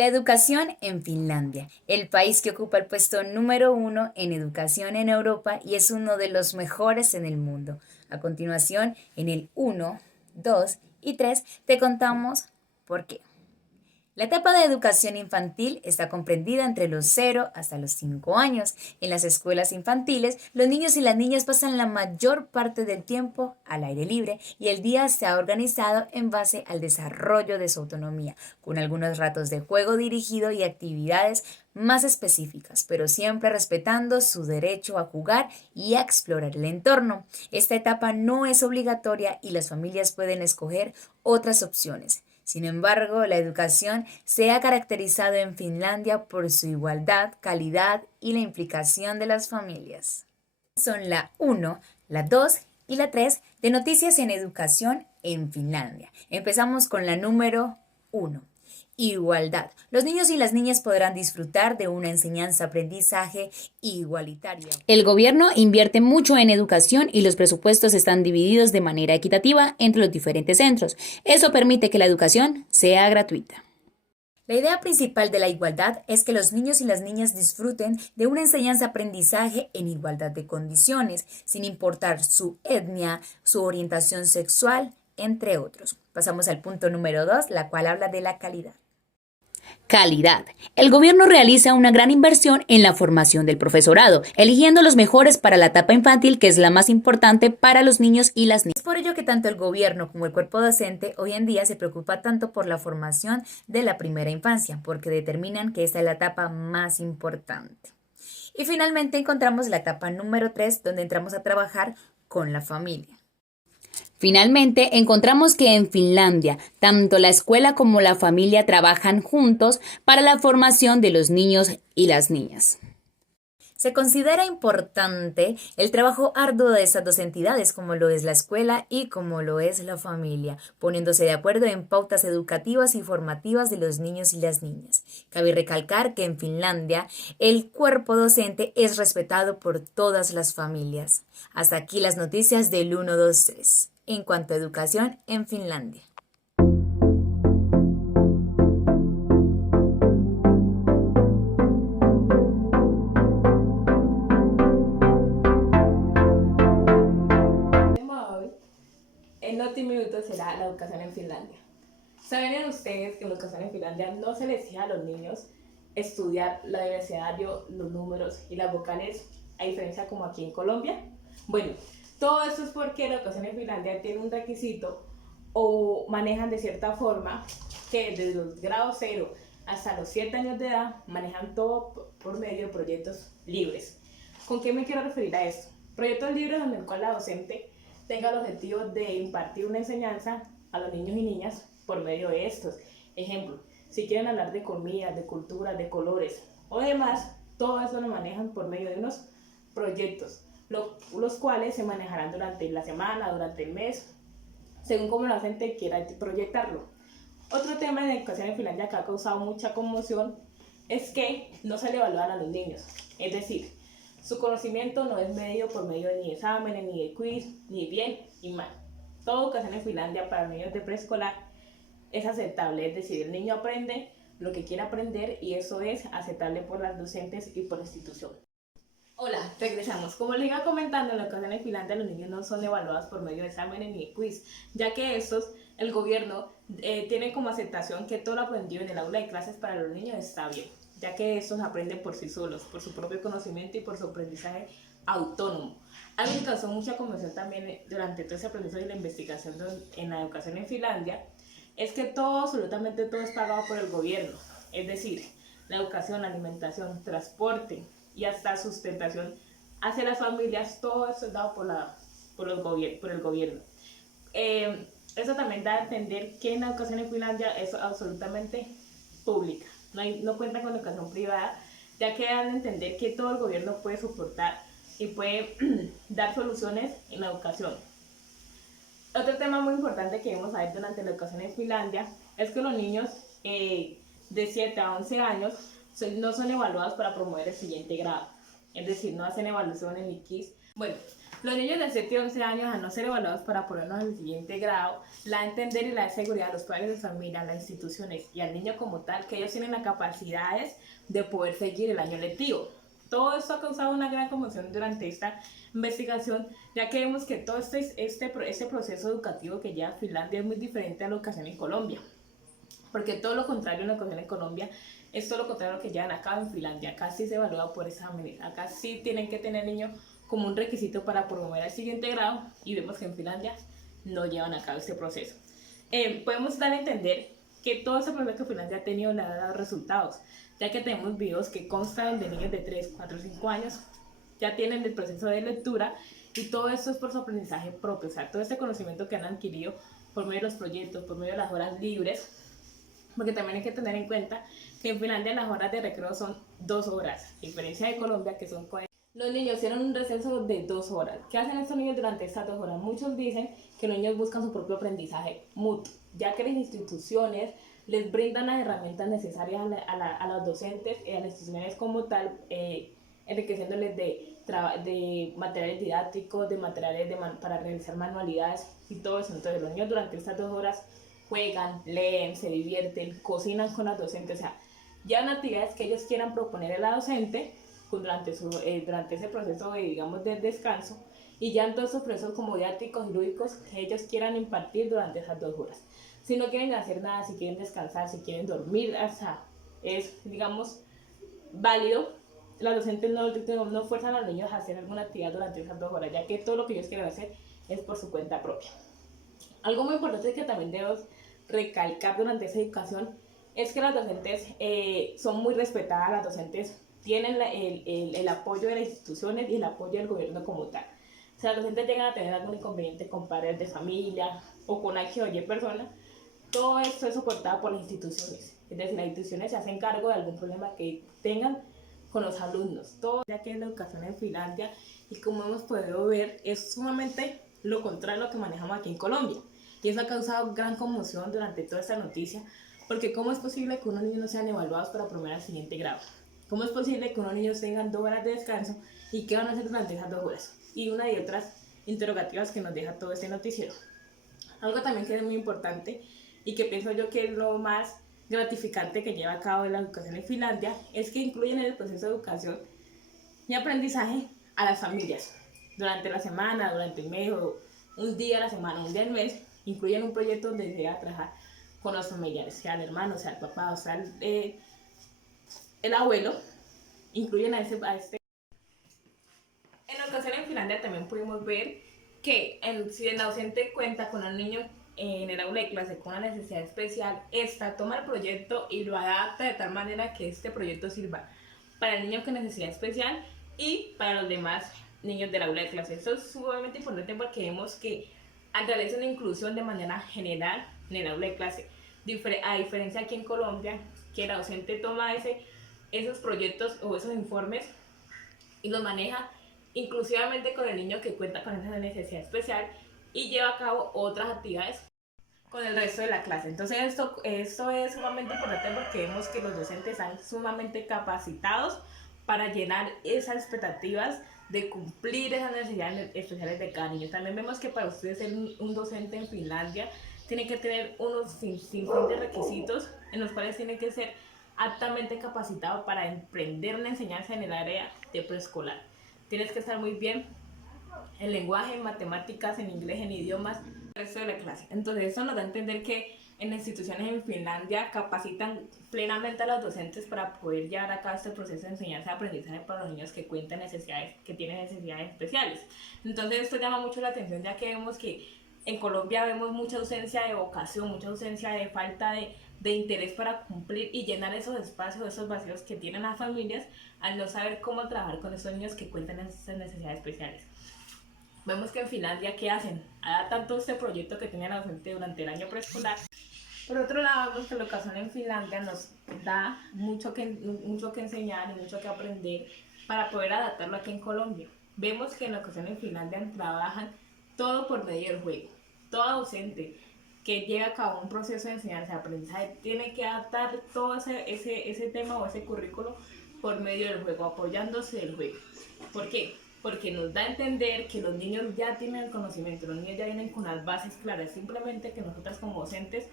La educación en Finlandia, el país que ocupa el puesto número 1 en educación en Europa y es uno de los mejores en el mundo. A continuación, en el 1, 2 y 3 te contamos por qué. La etapa de educación infantil está comprendida entre los 0 hasta los 5 años. En las escuelas infantiles, los niños y las niñas pasan la mayor parte del tiempo al aire libre y el día se ha organizado en base al desarrollo de su autonomía, con algunos ratos de juego dirigido y actividades más específicas, pero siempre respetando su derecho a jugar y a explorar el entorno. Esta etapa no es obligatoria y las familias pueden escoger otras opciones. Sin embargo, la educación se ha caracterizado en Finlandia por su igualdad, calidad y la implicación de las familias. Son la 1, la 2 y la 3 de Noticias en Educación en Finlandia. Empezamos con la número 1. Igualdad. Los niños y las niñas podrán disfrutar de una enseñanza-aprendizaje igualitaria. El gobierno invierte mucho en educación y los presupuestos están divididos de manera equitativa entre los diferentes centros. Eso permite que la educación sea gratuita. La idea principal de la igualdad es que los niños y las niñas disfruten de una enseñanza-aprendizaje en igualdad de condiciones, sin importar su etnia, su orientación sexual, entre otros. Pasamos al punto número 2, la cual habla de la calidad. Calidad. El gobierno realiza una gran inversión en la formación del profesorado, eligiendo los mejores para la etapa infantil, que es la más importante para los niños y las niñas. Es por ello que tanto el gobierno como el cuerpo docente hoy en día se preocupa tanto por la formación de la primera infancia, porque determinan que esta es la etapa más importante. Y finalmente encontramos la etapa número 3, donde entramos a trabajar con la familia. Finalmente, encontramos que en Finlandia, tanto la escuela como la familia trabajan juntos para la formación de los niños y las niñas. Se considera importante el trabajo arduo de estas dos entidades, como lo es la escuela y como lo es la familia, poniéndose de acuerdo en pautas educativas y formativas de los niños y las niñas. Cabe recalcar que en Finlandia el cuerpo docente es respetado por todas las familias. Hasta aquí las noticias del 1, 2, 3 en cuanto a educación en Finlandia. En NotiMinuto será la educación en Finlandia. ¿Sabían ustedes que en la educación en Finlandia no se les exige a los niños estudiar la abecedario, los números y las vocales, a diferencia como aquí en Colombia? Bueno, todo esto es porque la educación en Finlandia tiene un requisito o manejan de cierta forma que desde los grados 0 hasta los 7 años de edad manejan todo por medio de proyectos libres. ¿Con qué me quiero referir a esto? Proyectos libres en el cual la docente tenga el objetivo de impartir una enseñanza a los niños y niñas por medio de estos. Ejemplo, si quieren hablar de comida, de cultura, de colores o demás, todo eso lo manejan por medio de unos proyectos, los cuales se manejarán durante la semana, durante el mes, según como la gente quiera proyectarlo. Otro tema de educación en Finlandia que ha causado mucha conmoción es que no se le evalúan a los niños, es decir, su conocimiento no es medido por medio de ni exámenes, ni de quiz, ni de bien y mal. Toda educación en Finlandia para niños de preescolar es aceptable, es decir, el niño aprende lo que quiere aprender y eso es aceptable por las docentes y por la institución. Hola, regresamos. Como les iba comentando, en la educación en Finlandia los niños no son evaluados por medio de exámenes ni de quiz, ya que estos, el gobierno tiene como aceptación que todo lo aprendido en el aula de clases para los niños está bien, ya que estos aprenden por sí solos, por su propio conocimiento y por su aprendizaje autónomo. Algo que causó mucha conmoción también durante todo ese aprendizaje y la investigación en la educación en Finlandia es que todo, absolutamente todo es pagado por el gobierno, es decir, la educación, la alimentación, transporte y hasta sustentación hacia las familias, todo eso es dado por el gobierno. Eso también da a entender que la educación en Finlandia es absolutamente pública, no cuenta con educación privada, ya que dan a entender que todo el gobierno puede soportar y puede dar soluciones en la educación. Otro tema muy importante que vamos a ver durante la educación en Finlandia es que los niños de 7 a 11 años no son evaluados para promover el siguiente grado, es decir, no hacen evaluaciones ni quiz. Bueno, Los niños de 7 y 11 años, al no ser evaluados para ponernos al siguiente grado, la entender y la seguridad de los padres de familia, las instituciones y al niño como tal, que ellos tienen las capacidades de poder seguir el año lectivo. Todo esto ha causado una gran conmoción durante esta investigación, ya que vemos que todo este proceso educativo que lleva Finlandia es muy diferente a la educación en Colombia. Porque todo lo contrario en la educación en Colombia es todo lo contrario a lo que llevan acá en Finlandia. Acá sí se evalúa por exámenes, acá sí tienen que tener niños como un requisito para promover al siguiente grado y vemos que en Finlandia no llevan a cabo este proceso. Podemos dar a entender que todo ese proceso que Finlandia ha tenido le ha dado resultados, ya que tenemos videos que constan de niños de 3, 4, 5 años, ya tienen el proceso de lectura y todo esto es por su aprendizaje propio, o sea, todo este conocimiento que han adquirido por medio de los proyectos, por medio de las horas libres, porque también hay que tener en cuenta que en Finlandia las horas de recreo son 2 horas, a diferencia de Colombia que son 40. Los niños tienen un receso de 2 horas. ¿Qué hacen estos niños durante estas 2 horas? Muchos dicen que los niños buscan su propio aprendizaje mutuo, ya que las instituciones les brindan las herramientas necesarias a los docentes y a las instituciones como tal, enriqueciéndoles de materiales didácticos, de materiales para realizar manualidades y todo eso. Entonces los niños durante estas 2 horas juegan, leen, se divierten, cocinan con las docentes, o sea, ya son actividades que ellos quieran proponer a la docente durante ese proceso de, digamos, de descanso, y ya en todos esos procesos como didácticos y lúdicos que ellos quieran impartir durante esas 2 horas. Si no quieren hacer nada, si quieren descansar, si quieren dormir, o sea, es, digamos, válido. Las docentes no fuerzan a los niños a hacer alguna actividad durante esas 2 horas, ya que todo lo que ellos quieren hacer es por su cuenta propia. Algo muy importante que también debemos recalcar durante esa educación es que las docentes son muy respetadas, las docentes tienen el apoyo de las instituciones y el apoyo del gobierno como tal. Si las docentes llegan a tener algún inconveniente con padres de familia o con X o Y persona, todo esto es soportado por las instituciones. Es decir, las instituciones se hacen cargo de algún problema que tengan con los alumnos. Todo, ya que la educación en Finlandia, y como hemos podido ver, es sumamente lo contrario a lo que manejamos aquí en Colombia. Y eso ha causado gran conmoción durante toda esta noticia, porque ¿cómo es posible que unos niños no sean evaluados para promover al siguiente grado? ¿Cómo es posible que unos niños tengan 2 horas de descanso y qué van a hacer durante esas 2 horas? Y una y otras interrogativas que nos deja todo este noticiero. Algo también que es muy importante y que pienso yo que es lo más gratificante que lleva a cabo la educación en Finlandia es que incluyen en el proceso de educación y aprendizaje a las familias. Durante la semana, durante el mes, o un día a la semana, un día al mes, incluyen un proyecto donde se va a trabajar con los familiares, sea el hermano, sea el papá, o sea el abuelo, incluyen a este. En la ocasión en Finlandia también pudimos ver que si el docente cuenta con un niño en el aula de clase con una necesidad especial, esta toma el proyecto y lo adapta de tal manera que este proyecto sirva para el niño con necesidad especial y para los demás niños del aula de clase. Esto es sumamente importante porque vemos que al realizar una inclusión de manera general en el aula de clase, a diferencia aquí en Colombia, que la docente toma esos proyectos o esos informes y los maneja inclusivamente con el niño que cuenta con esa necesidad especial y lleva a cabo otras actividades con el resto de la clase. Entonces esto es sumamente importante porque vemos que los docentes están sumamente capacitados para llenar esas expectativas de cumplir esas necesidades especiales de cada niño. También vemos que para ustedes ser un docente en Finlandia tiene que tener unos sinfín de requisitos en los cuales tiene que ser altamente capacitado para emprender una enseñanza en el área de preescolar. Tienes que estar muy bien en lenguaje, en matemáticas, en inglés, en idiomas, el resto de la clase. Entonces eso nos da a entender que en instituciones en Finlandia capacitan plenamente a los docentes para poder llevar a cabo este proceso de enseñanza y aprendizaje para los niños que que tienen necesidades especiales. Entonces esto llama mucho la atención, ya que vemos que en Colombia vemos mucha ausencia de vocación, mucha ausencia de falta de interés para cumplir y llenar esos espacios, esos vacíos que tienen las familias al no saber cómo trabajar con esos niños que cuentan esas necesidades especiales. Vemos que en Finlandia, ¿qué hacen? Adaptan todo este proyecto que tenían la docente durante el año preescolar. Por otro lado, vemos que la educación en Finlandia nos da mucho que enseñar y mucho que aprender para poder adaptarlo aquí en Colombia. Vemos que en la educación en Finlandia trabajan todo por medio del juego. Todo docente que lleva a cabo un proceso de enseñanza y aprendizaje tiene que adaptar todo ese tema o ese currículo por medio del juego, apoyándose del juego. ¿Por qué? porque nos da a entender que los niños ya tienen el conocimiento, los niños ya vienen con las bases claras, simplemente que nosotras como docentes...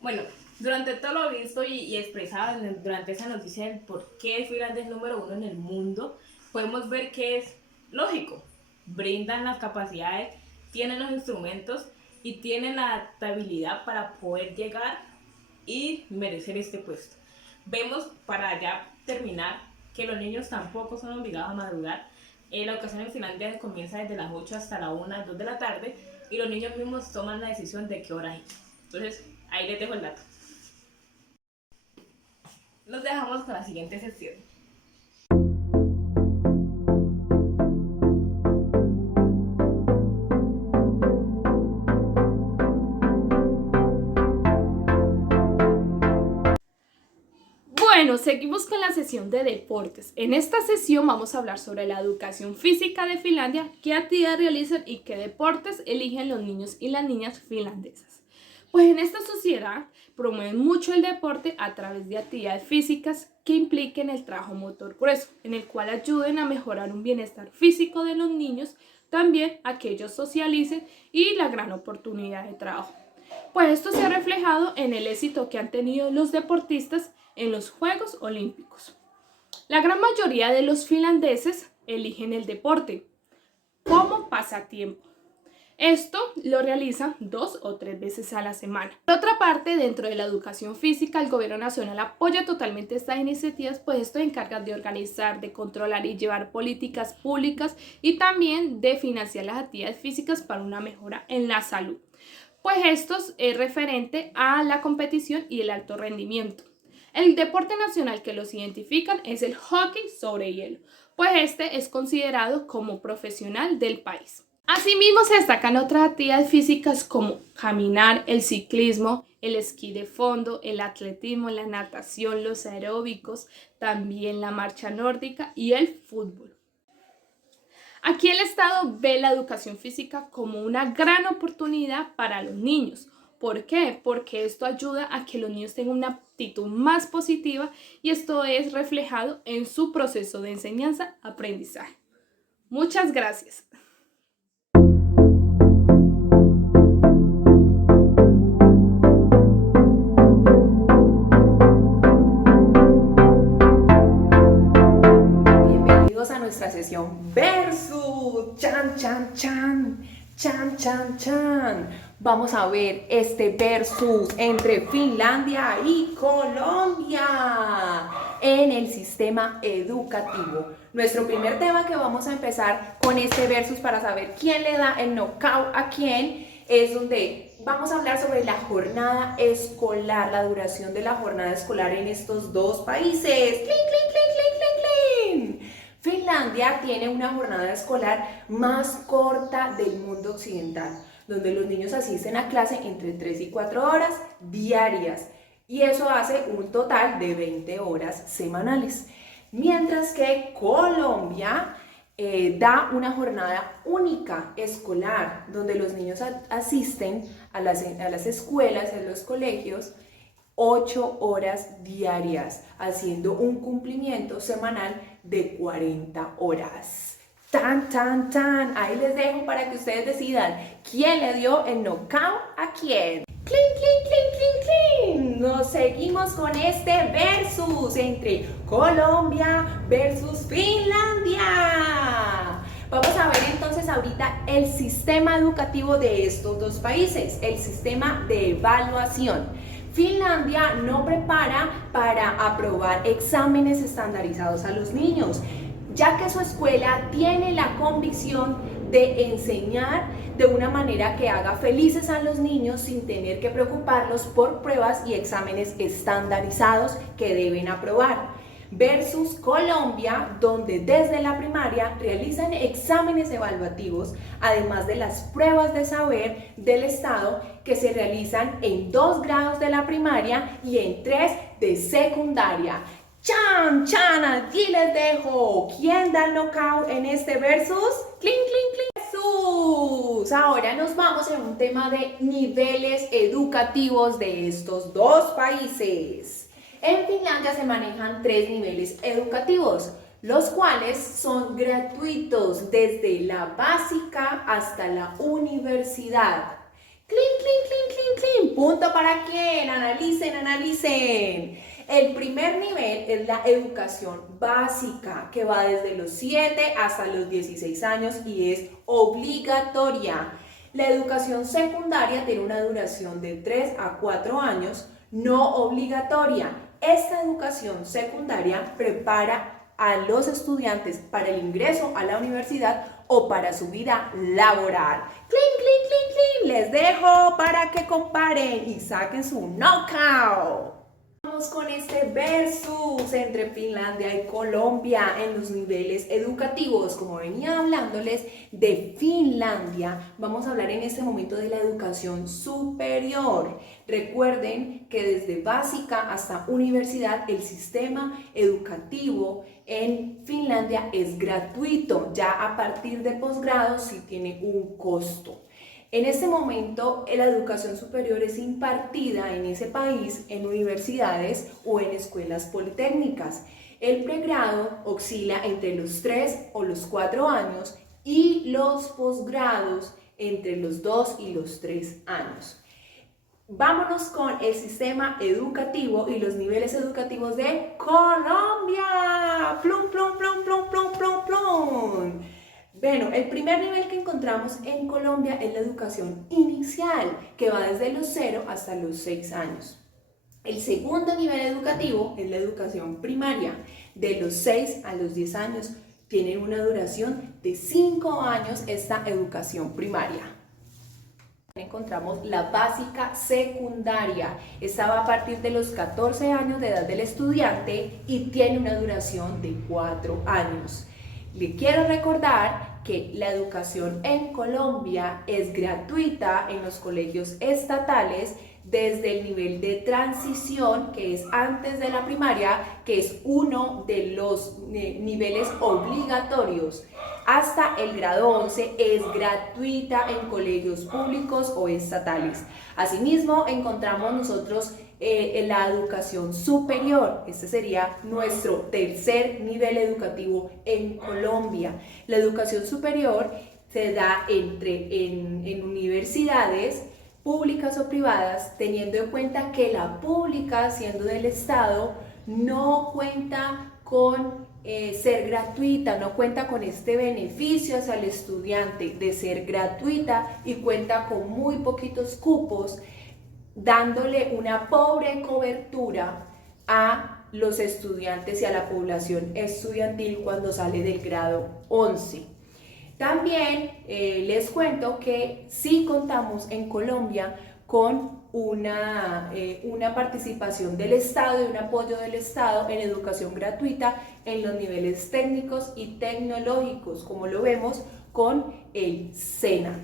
Bueno, durante todo lo visto y expresado durante esa noticia del por qué Finlandia es número uno en el mundo, podemos ver que es lógico. Brindan las capacidades, tienen los instrumentos y tienen la adaptabilidad para poder llegar y merecer este puesto. Vemos, para ya terminar, que los niños tampoco son obligados a madrugar. La educación en Finlandia comienza desde las 8 hasta la 1, 2 de la tarde y los niños mismos toman la decisión de qué hora ir. Entonces, ahí les dejo el dato. Nos dejamos con la siguiente sección. Bueno, seguimos con la sesión de deportes. En esta sesión vamos a hablar sobre la educación física de Finlandia, qué actividades realizan y qué deportes eligen los niños y las niñas finlandesas. Pues en esta sociedad promueven mucho el deporte a través de actividades físicas que impliquen el trabajo motor grueso, en el cual ayuden a mejorar un bienestar físico de los niños, también a que ellos socialicen y la gran oportunidad de trabajo. Pues esto se ha reflejado en el éxito que han tenido los deportistas en los Juegos Olímpicos. La gran mayoría de los finlandeses eligen el deporte como pasatiempo. Esto lo realizan 2 o 3 veces a la semana. Por otra parte, dentro de la educación física, el gobierno nacional apoya totalmente estas iniciativas, pues esto encarga de organizar, de controlar y llevar políticas públicas y también de financiar las actividades físicas para una mejora en la salud. Pues esto es referente a la competición y el alto rendimiento. El deporte nacional que los identifican es el hockey sobre hielo, pues este es considerado como profesional del país. Asimismo, se destacan otras actividades físicas como caminar, el ciclismo, el esquí de fondo, el atletismo, la natación, los aeróbicos, también la marcha nórdica y el fútbol. Aquí el Estado ve la educación física como una gran oportunidad para los niños. ¿Por qué? Porque esto ayuda a que los niños tengan una actitud más positiva y esto es reflejado en su proceso de enseñanza-aprendizaje. Muchas gracias. Bienvenidos a nuestra sesión versus. Chan, chan, chan. Chan, chan, chan. Vamos a ver este versus entre Finlandia y Colombia en el sistema educativo. Nuestro primer tema que vamos a empezar con este versus para saber quién le da el knockout a quién es donde vamos a hablar sobre la jornada escolar, la duración de la jornada escolar en estos dos países. ¡Cling, cling, cling, cling, cling, cling! Finlandia tiene una jornada escolar más corta del mundo occidental, donde los niños asisten a clase entre 3 y 4 horas diarias y eso hace un total de 20 horas semanales. Mientras que Colombia da una jornada única escolar, donde los niños asisten a las escuelas, a los colegios, 8 horas diarias, haciendo un cumplimiento semanal de 40 horas. ¡Tan, tan, tan! Ahí les dejo para que ustedes decidan quién le dio el knockout a quién. ¡Cling, cling, cling, cling, cling! Nos seguimos con este versus entre Colombia versus Finlandia. Vamos a ver entonces ahorita el sistema educativo de estos dos países, el sistema de evaluación. Finlandia no prepara para aprobar exámenes estandarizados a los niños, ya que su escuela tiene la convicción de enseñar de una manera que haga felices a los niños sin tener que preocuparlos por pruebas y exámenes estandarizados que deben aprobar. Versus Colombia, donde desde la primaria realizan exámenes evaluativos, además de las pruebas de saber del Estado que se realizan en 2 grados de la primaria y en 3 de secundaria. ¡Chan, chan! Aquí les dejo. ¿Quién da el knockout en este versus? ¡Cling, cling, cling! ¡Versus! Ahora nos vamos en un tema de niveles educativos de estos dos países. En Finlandia se manejan 3 niveles educativos. los cuales son gratuitos desde la básica hasta la universidad. ¡Clink, clink, clink, clink, clink! ¿Punto para quién? Analicen, analicen. El primer nivel es la educación básica, que va desde los 7 hasta los 16 años y es obligatoria. La educación secundaria tiene una duración de 3 a 4 años, no obligatoria. Esta educación secundaria prepara a los estudiantes para el ingreso a la universidad o para su vida laboral. ¡Clink, clink, clink, clink! Les dejo para que comparen y saquen su knockout. Vamos con este versus entre Finlandia y Colombia en los niveles educativos. Como venía hablándoles de Finlandia, vamos a hablar en este momento de la educación superior. Recuerden que desde básica hasta universidad el sistema educativo en Finlandia es gratuito. Ya a partir de posgrado sí tiene un costo. En este momento, la educación superior es impartida en ese país en universidades o en escuelas politécnicas. El pregrado oscila entre los 3 o los 4 años y los posgrados entre los 2 y los 3 años. Vámonos con el sistema educativo y los niveles educativos de Colombia. ¡Plum, plum, plum, plum, plum, plum, plum! Bueno, el primer nivel que encontramos en Colombia es la educación inicial, que va desde los 0 hasta los 6 años. El segundo nivel educativo es la educación primaria, de los 6 a los 10 años. Tiene una duración de 5 años esta educación primaria. Encontramos la básica secundaria. Esta va a partir de los 14 años de edad del estudiante y tiene una duración de 4 años. Le quiero recordar que la educación en Colombia es gratuita en los colegios estatales desde el nivel de transición, que es antes de la primaria, que es uno de los niveles obligatorios, hasta el grado 11 es gratuita en colegios públicos o estatales. Asimismo, encontramos nosotros la educación superior. Este sería nuestro tercer nivel educativo en Colombia. La educación superior se da en universidades públicas o privadas, teniendo en cuenta que la pública, siendo del Estado, no cuenta con ser gratuita, no cuenta con este beneficio hacia el estudiante de ser gratuita y cuenta con muy poquitos cupos, dándole una pobre cobertura a los estudiantes y a la población estudiantil cuando sale del grado 11. También les cuento que sí contamos en Colombia con una participación del Estado y un apoyo del Estado en educación gratuita en los niveles técnicos y tecnológicos, como lo vemos con el SENA,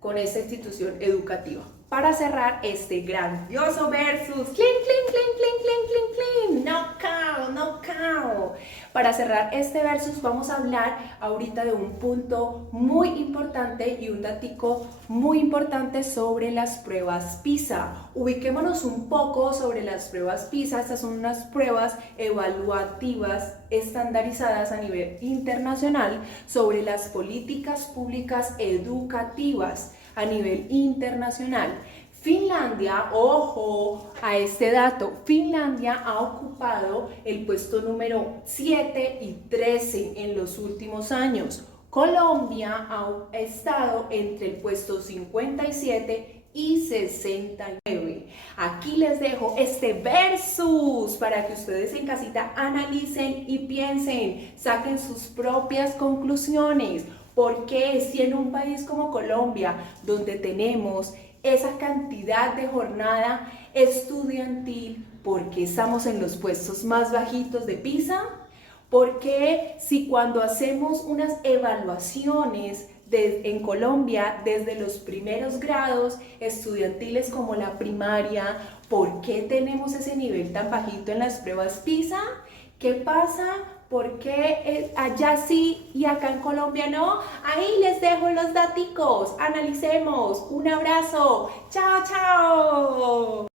con esta institución educativa. Para cerrar este grandioso versus, clink, clink, clink, clink, clink, clink, clink, knockout, knockout. Para cerrar este versus vamos a hablar ahorita de un punto muy importante y un datico muy importante sobre las pruebas PISA. Ubiquémonos un poco sobre las pruebas PISA. Estas son unas pruebas evaluativas estandarizadas a nivel internacional sobre las políticas públicas educativas a nivel internacional. Finlandia, ojo a este dato, Finlandia ha ocupado el puesto número 7 y 13 en los últimos años. Colombia ha estado entre el puesto 57 y 69. Aquí les dejo este versus para que ustedes en casita analicen y piensen, saquen sus propias conclusiones. Porque si en un país como Colombia, donde tenemos esa cantidad de jornada estudiantil, ¿por qué estamos en los puestos más bajitos de PISA? Porque si cuando hacemos unas evaluaciones en Colombia desde los primeros grados estudiantiles como la primaria, ¿por qué tenemos ese nivel tan bajito en las pruebas PISA? ¿Qué pasa? ¿Por qué allá sí y acá en Colombia no? Ahí les dejo los daticos. Analicemos. Un abrazo. Chao, chao.